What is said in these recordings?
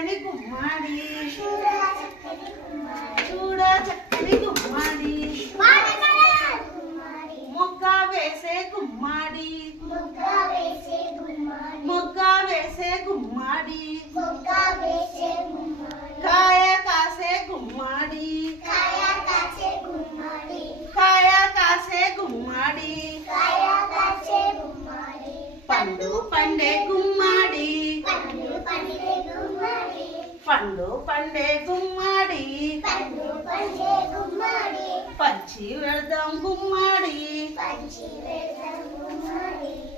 చక్కని గుమ్మాడి చూడ చక్కని గుమ్మాడి మొగ్గ వేసే గుమ్మాడి మొగ్గ వేసే గుమ్మాడి కాయ కాసే గుమ్మాడి కాయ కాసే గుమ్మాడి పండు పండే గుమ్మాడి పండు పండే గుమ్మాడి పంచి వెళదాం గుమ్మాడి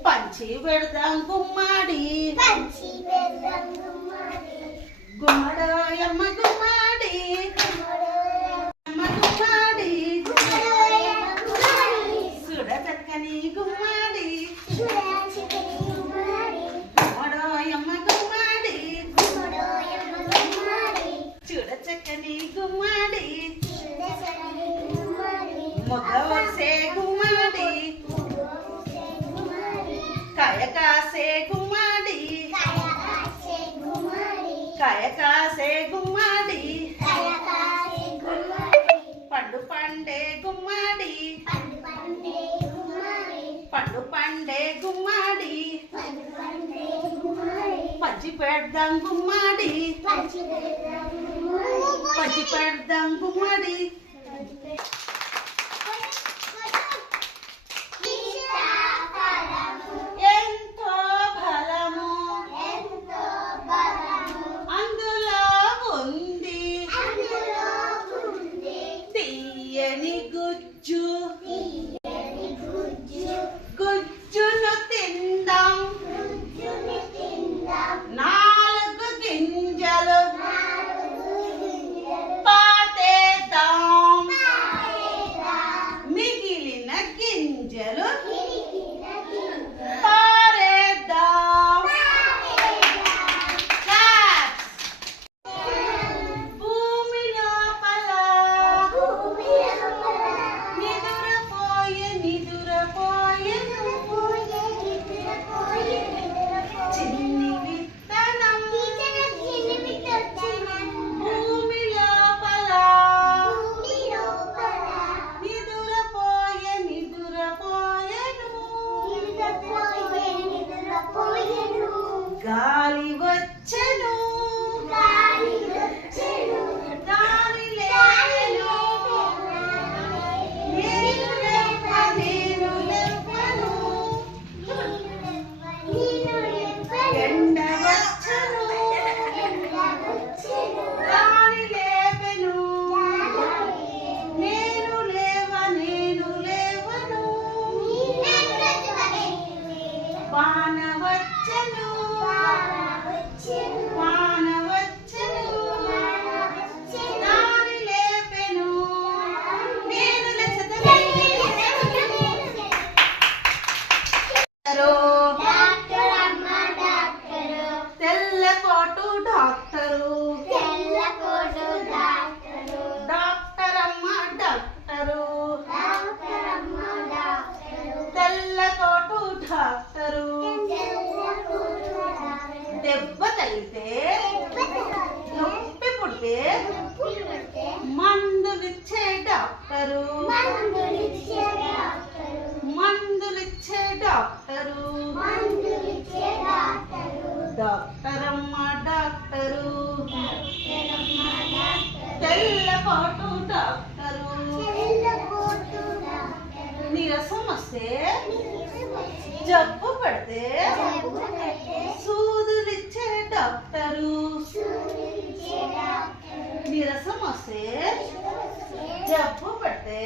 పంచి వెళదాం గుమ్మాడి గుమ్మడోయమ్మ గుమ్మాడి అమ్మ గుమ్మాడి చూడ చక్కని గుమ్మాడి గుమ్మడోయమ్మ గుమ్మాడి చూడ చక్కని గుమ్మాడి మొగ్గ వసే గుమ్మాడి కాయ కాసే గుమ్మాడి కాయ కాసే గుమ్మాడి పండు పండే గుమ్మాడి పండు పండే గుమ్మాడి పంచి పెడదాం గుమ్మాడి పంచి పెడదాం గుమ్మాడి ఎంతో బలము అందులో ఉంది తీయని గుజ్జు గుజ్జును తిందాం నాలుగు గింజలు పాతేద్దాం మిగిలిన గింజలు పారేద్దాం భూమి లోపల నిదురపోయెను చిన్ని విత్తనం భూమి లోపల నిదురపోయెను గాలి వచ్చెను గాలి లేవెను నేను లేవను ఎండ వచ్చెను గాలి లేవెను నేను లేవను వాన వచ్చెను వాన వచ్చెను గాలి లేపెను నేను తెల్ల కోటు డాక్టరు డాక్టర్ అమ్మ డాక్టరు తెల్ల కోటు డాక్టరు దెబ్బ తగిలితే నొప్పి పుడితే మందులిచ్చే డాక్టరు మందులిచ్చే డాక్టరు డాక్టర్ అమ్మ డాక్టరు తెల్ల కోటు డాక్టరు నీరసం వస్తే జబ్బు పడితే సూదులిచ్చే డాక్టరు నీరసం వస్తే జబ్బు పడితే